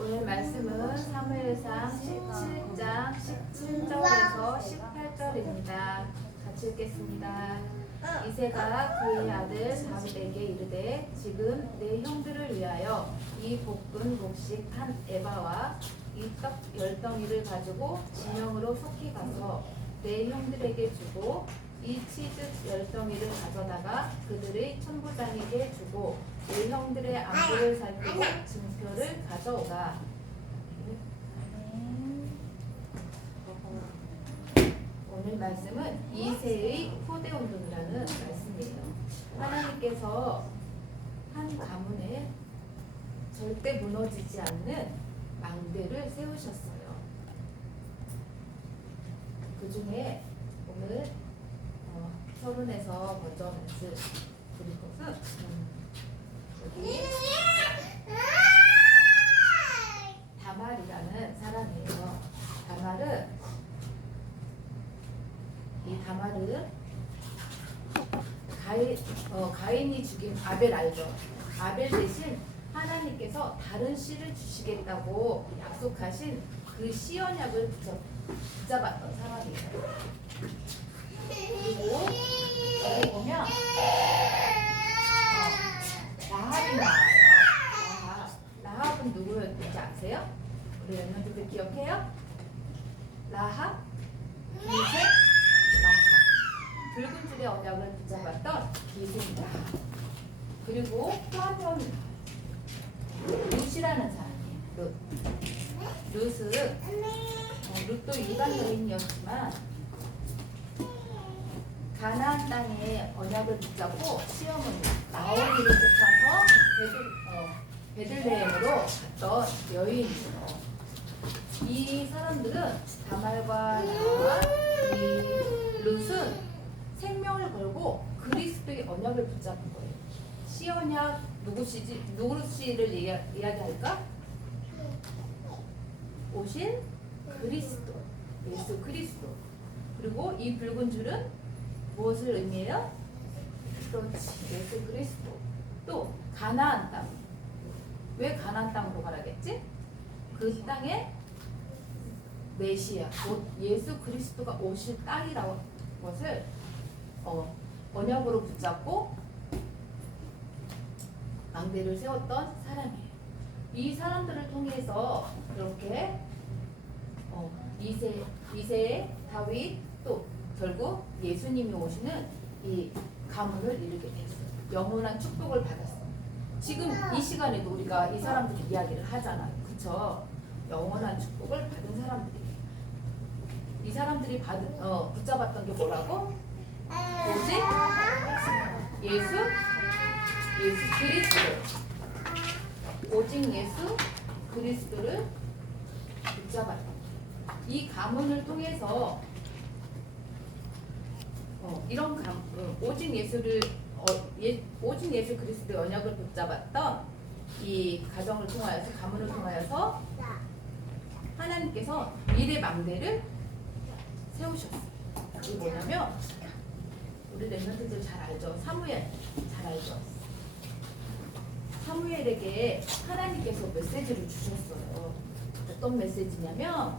오늘 말씀은 사무엘상 17장 17절에서 18절입니다. 같이 읽겠습니다. 이새가 그의 아들 다윗에게 이르되 지금 내 형들을 위하여 이 볶은 곡식 한 에바와 이 떡 10덩이를 가지고 진영으로 속히 가서 내 형들에게 주고 이 치즈 10덩이를 가져다가 그들의 천부장에게 주고 내 형들의 안부를 살피고 증표를 가져오라. 오늘 말씀은 이새의 포대운동이라는 말씀이에요. 하나님께서 한 가문에 절대 무너지지 않는 망대를 세우셨어요. 그 중에 오늘 서론에서 먼저 말씀 드릴 것은 여기 다말이라는 사람이에요. 다말은 가인이 죽인 아벨 알죠? 아벨 대신 하나님께서 다른 씨를 주시겠다고 약속하신 그 씨 언약을 붙잡았던 사람이에요. 그리고 여기 보면 라합이 나와요. 라합은 누구였는지 아세요? 우리 멤버들 기억해요? 라합, 기생, 라합. 붉은 줄의 언약을 붙잡았던 기생 라합. 그리고 또 한 명 룻이라는 사람이에요. 룻도 일반 여인이었지만 가나안 땅에 언약을 붙잡고 시어머니 나오미를 쫓아서 베들레헴으로 갔던 여인이에요. 이 사람들은 다말과 라합, 이 룻은 생명을 걸고 그리스도의 언약을 붙잡은 거예요. 시 언약 누구 씨를 이야기할까? 오신 그리스도, 예수 그리스도. 그리고 이 붉은 줄은 무엇을 의미해요? 그렇지, 예수 그리스도. 또 가나안 땅. 왜 가나안 땅으로 가라겠지? 그 땅에 메시아, 곧 예수 그리스도가 오실 땅이라는 것을 언약으로 붙잡고 망대를 세웠던 사람이에요. 이 사람들을 통해서 이렇게 이새, 다윗, 또 결국 예수님이 오시는 이 가문을 이루게 됐어요. 영원한 축복을 받았어요. 지금 이 시간에도 우리가 이 사람들이 이야기를 하잖아요. 그쵸? 영원한 축복을 받은 사람들이에요. 이 사람들이 붙잡았던 게 뭐라고? 오직 예수 그리스도. 오직 예수 그리스도를 붙잡았다. 이 가문을 통해서 오직 예수 그리스도의 언약을 붙잡았던 이 가정을 통하여서 가문을 통하여서 하나님께서 미래 망대를 세우셨어요. 그게 뭐냐면 우리 렘넌트들 잘 알죠? 사무엘 잘 알죠? 사무엘에게 하나님께서 메시지를 주셨어요. 어떤 메시지냐면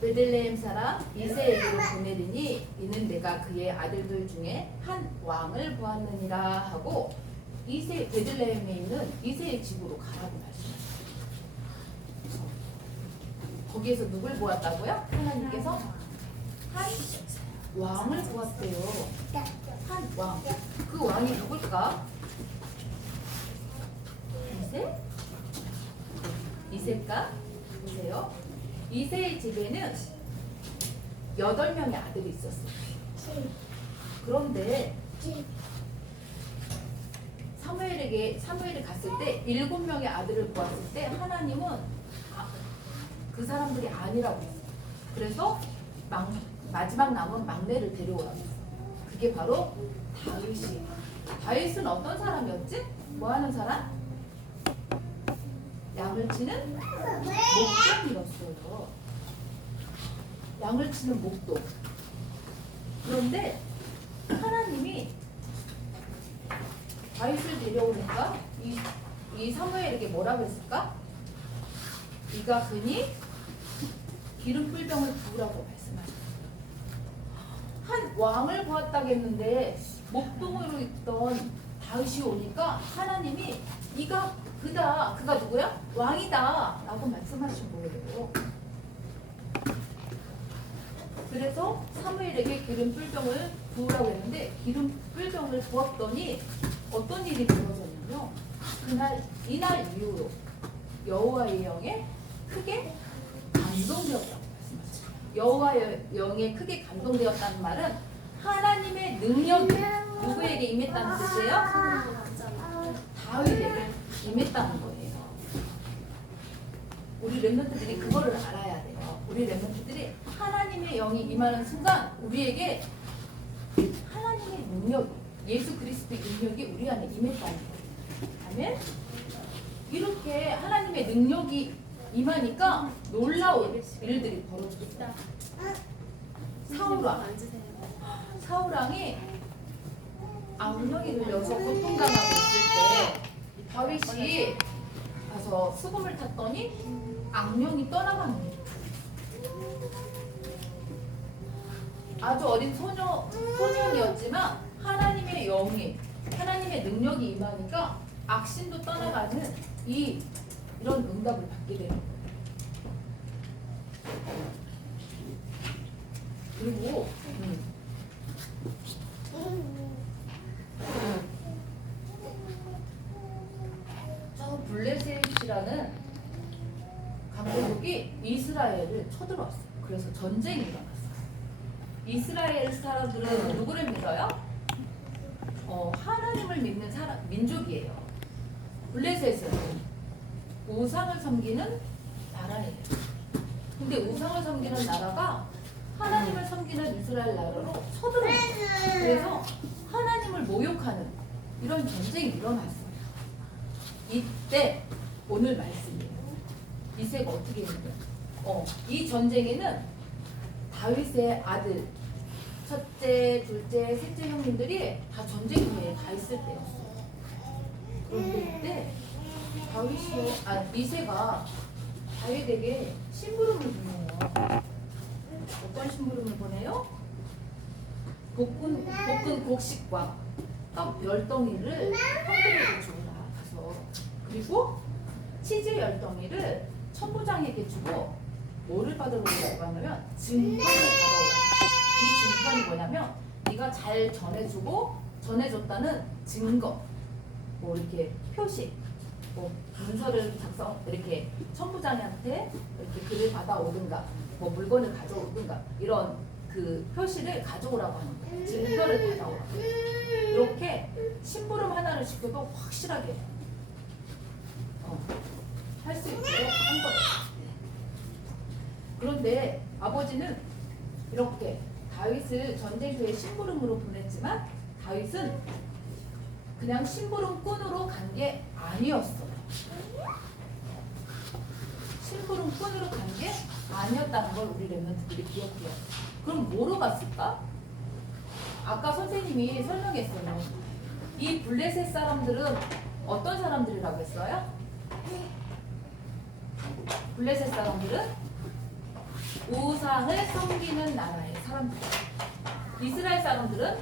베들레헴 사람 이새에게로 보내리니 이는 내가 그의 아들들 중에 한 왕을 보았느니라 하고 베들레헴에 있는 이새의 집으로 가라고 말씀하셨어요. 거기에서 누굴 보았다고요? 하나님께서 한 왕을 보았대요. 한 왕. 그 왕이 누굴까? 이새일까? 보세요. 이새의 집에는 8명의 아들이 있었어요. 그런데 사무엘이 갔을 때 7명의 아들을 보았을 때 하나님은 그 사람들이 아니라고 했어요. 그래서 마지막 남은 막내를 데려오라고 했어요. 그게 바로 다윗이에요. 다윗은 어떤 사람이었지? 뭐 하는 사람? 양을 치는 목동이었어요. 양을 치는 목동. 그런데 하나님이 다윗을 데려오니까 이 사무엘에게 뭐라고 했을까? 네가 그니 기름불병을 부으라고 말씀하셨어요. 한 왕을 보았다겠는데 목동으로 있던 다윗이 오니까 하나님이 네가 그다, 그가 누구야? 왕이다 라고 말씀하신 거예요. 그래서 사무엘에게 기름불병을 부으라고 했는데 기름불병을 부었더니 어떤 일이 벌어졌냐면 이날 이후로 여호와의 영에 크게 감동되었다고 말씀하셨어요. 여호와의 영에 크게 감동되었다는 말은 하나님의 능력이 누구에게 임했다는 뜻이에요? 다윗에게 임했다는 거예요. 우리 렘넌트들이 그거를 알아야 돼요. 우리 렘넌트들이 하나님의 영이 임하는 순간 우리에게 하나님의 능력, 예수 그리스도의 능력이 우리 안에 임했다는 거예요. 아멘? 이렇게 하나님의 능력이 임하니까 놀라운 일들이 벌어졌어요. 사울왕이 악령이 들려서 고통당하고 있을 때 다윗이 가서 수금을 탔더니 악령이 떠나가는 거예요. 아주 어린 소년이었지만 하나님의 영이, 하나님의 능력이 임하니까 악신도 떠나가는 이런 응답을 받게 되는 거예요. 그리고 저 블레셋이라는 강대국이 이스라엘을 쳐들어왔어요. 그래서 전쟁이 일어났어요. 이스라엘 사람들은 누구를 믿어요? 하나님을 믿는 민족이에요. 블레셋은 우상을 섬기는 나라예요. 근데 우상을 섬기는 나라가 하나님을 섬기는 이스라엘 나라로 쳐들어왔어요. 그래서 하나님을 모욕하는 이런 전쟁이 일어났어요. 이때 오늘 말씀이에요. 이새가 어떻게 했는데? 이 전쟁에는 다윗의 아들, 첫째, 둘째, 셋째 형님들이 다 전쟁터에 가 있을 때였어요. 그런데 이때 이새가 다윗에게 심부름을 보내요. 어떤 심부름을 보내요? 볶은 곡식과 떡 10덩이를 형들에게 주라 가서, 그리고 치즈 10덩이를 천부장에게 주고 뭐를 받으러 오라고 하냐면 증거를 받아오라. 이 증거는 뭐냐면 네가 잘 전해줬다는 증거, 뭐 이렇게 표시, 뭐 문서를 이렇게 천부장한테 이렇게 글을 받아오든가 뭐 물건을 가져오든가 이런 그 표시를 가져오라고 하는 거예요. 증거를 받아오라고. 이렇게 심부름 하나를 시켜도 확실하게 할 수 있도록 한 거예요. 그런데 아버지는 이렇게 다윗을 전쟁터에 심부름으로 보냈지만 다윗은 그냥 심부름꾼으로 간 게 아니었어요. 심부름꾼으로 간 게 아니었다는 걸 우리 렘넌트들이 기억해요. 그럼 뭐로 갔을까? 아까 선생님이 설명했어요. 이 블레셋 사람들은 어떤 사람들이라고 했어요? 블레셋 사람들은 우상을 섬기는 나라의 사람들. 이스라엘 사람들은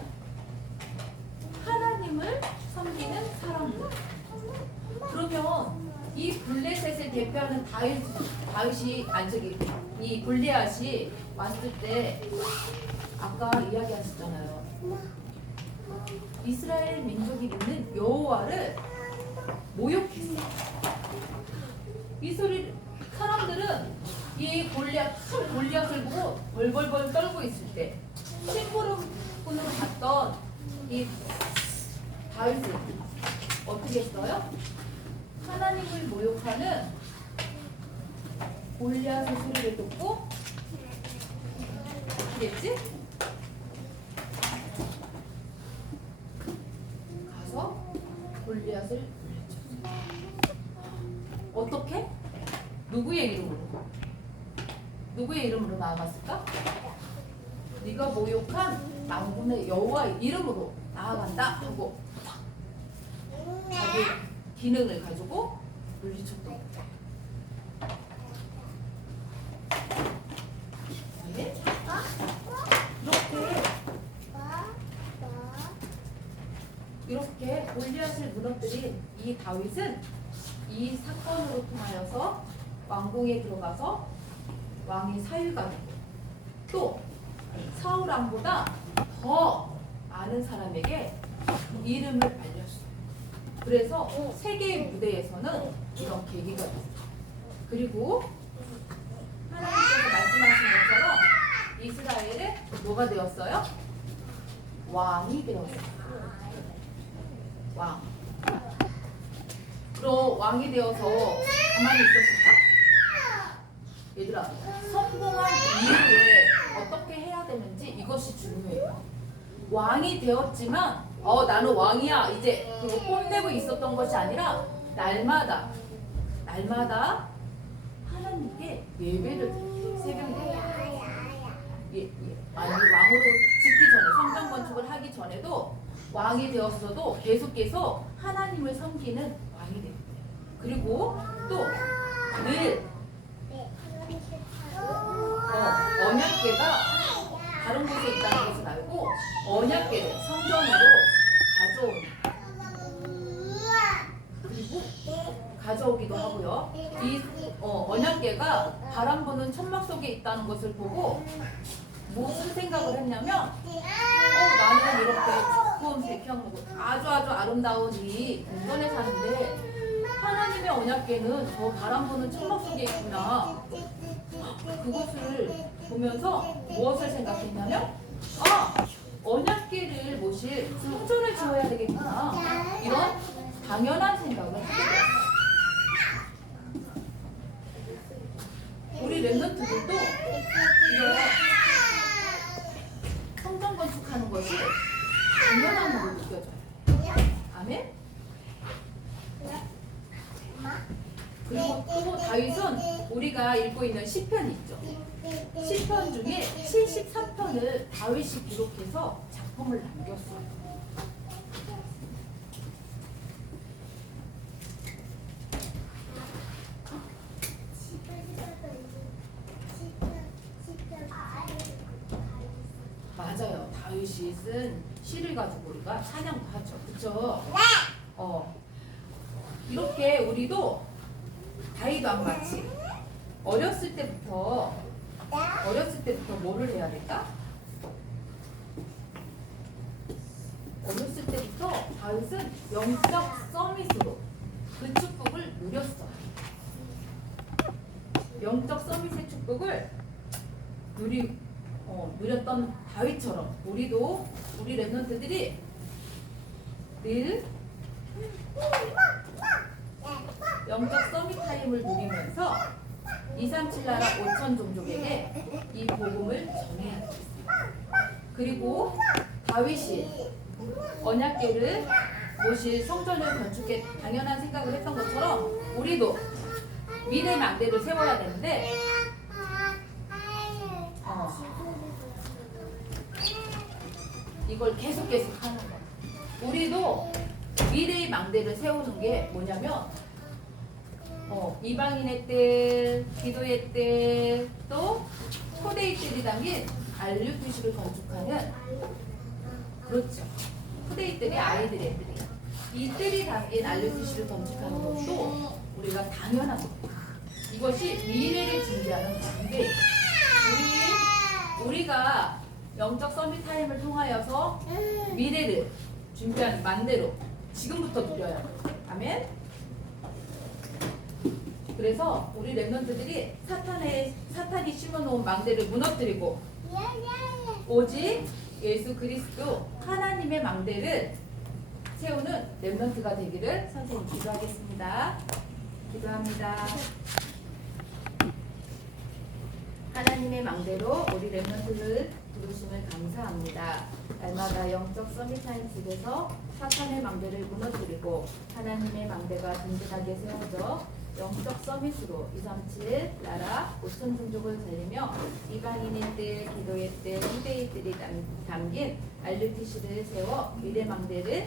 하나님을 섬기는 사람들. 그러면 이 블레셋을 대표하는 이 골리앗이 왔을 때 아까 이야기하셨잖아요. 이스라엘 민족이 믿는 여호와를 모욕했어요. 이 소리 사람들은 이 큰 골리앗을 보고 벌벌벌 떨고 있을 때 심부름꾼으로 갔던 이 다윗은 어떻게 했어요? 하나님을 모욕하는 골리앗의 소리를 듣고 어떻게 했지? 가서 골리앗을 물리쳤어요. 어떻게? 누구의 이름으로 나아갔을까? 네가 모욕한 만군의 여호와의 이름으로 나아간다 하고 자기 기능을 가지고 물리쳤던 거예요. 이렇게 골리앗을 무너뜨린 이 다윗은 이 사건으로 통하여서 왕궁에 들어가서 왕의 사위가 되고 또 사울 왕보다 더 많은 사람에게 이름을 알렸어요. 그래서 세계의 무대에서는 이런 계기가 됐어요. 그리고 하나님께서 말씀하신 것처럼 이스라엘의 뭐가 되었어요? 왕이 되었어요. 왕. 그럼 왕이 되어서 가만히 있었을까? 얘들아, 성공한 이후에 어떻게 해야 되는지 이것이 중요해요. 왕이 되었지만 나는 왕이야 이제 그거 뽐내고 있었던 것이 아니라 날마다 하나님께 예배를 드려요. 새벽에 아니 왕으로 짓기 전에 성전 건축을 하기 전에도 왕이 되었어도 계속 하나님을 섬기는 왕이 됩니다. 그리고 또 늘 언약궤가 다른 곳에 있다는 것을 알고 언약궤를 성전으로 가져옵니다. 그리고 가져오기도 하고요. 이 언약궤가 바람 부는 천막 속에 있다는 것을 보고 무슨 생각을 했냐면 나는 이렇게 조금 백향목을 아주 아름다운 이 궁전에 사는데 하나님의 언약궤는 저 바람 부는 천막 속에 있구나. 그것을 보면서 무엇을 생각했냐면 언약궤를 모실 성전을 지어야 되겠구나. 이런 당연한 생각을 하게 되었어요. 우리 랩런트들도 이런 성전 건축하는 것이 당연함으로 느껴져요. 아멘? 그리고 또 다윗은 우리가 읽고 있는 시편이 있죠. 시편 중에 73편을 다윗이 기록해서 작품을 남겼어요. 맞아요. 다윗이 쓴 시를 가지고 우리가 찬양도 하죠. 그쵸? 이렇게 우리도 다윗 왕같이 어렸을 때부터 뭐를 해야 될까? 어렸을 때부터 다윗은 영적 서밋으로 그 축복을 누렸어요. 영적 서밋의 축복을 누렸던 다윗처럼 우리 랩런트들이 늘 영적 서밋 타임을 누리면서 237 나라 5천 종족에게 이 복음을 전해야 되겠습니다. 그리고 다윗이 언약궤를 모실 성전을 건축해 당연한 생각을 했던 것처럼 우리도 미래 망대를 세워야 되는데 이걸 계속 하는 거예요. 우리도 미래의 망대를 세우는 게 뭐냐면 이방인의 뜰, 기도의 뜰, 또 초대의 뜰이 담긴 알류투시를 건축하는 그렇죠. 초대의 뜰이 아이들의 뜰이에요. 이 뜰이 담긴 알류투시를 건축하는 것도 우리가 당연한 거예요. 이것이 미래를 준비하는 관계예요. 우리가 영적 서밋 타임을 통하여서 미래를 준비하는 만대로 지금부터 누려야 돼요. 아멘? 그래서 우리 랩런트들이 사탄이 심어놓은 망대를 무너뜨리고 오직 예수 그리스도 하나님의 망대를 세우는 랩런트가 되기를 선생님 기도하겠습니다. 기도합니다. 하나님의 망대로 우리 랩런트를 부르심을 감사합니다. 날마다 영적 서밋타임 속에서 사탄의 망대를 무너뜨리고 하나님의 망대가 든든하게 세워져 영적 서밋으로 237 나라 5천 종족을 살리며 이방인의 뜰, 기도의 뜰, 후대의 뜰이 담긴 알류티시를 세워 미래 망대를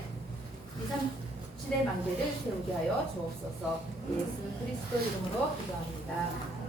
237의 망대를 세우게 하여 주옵소서. 예수 그리스도 이름으로 기도합니다.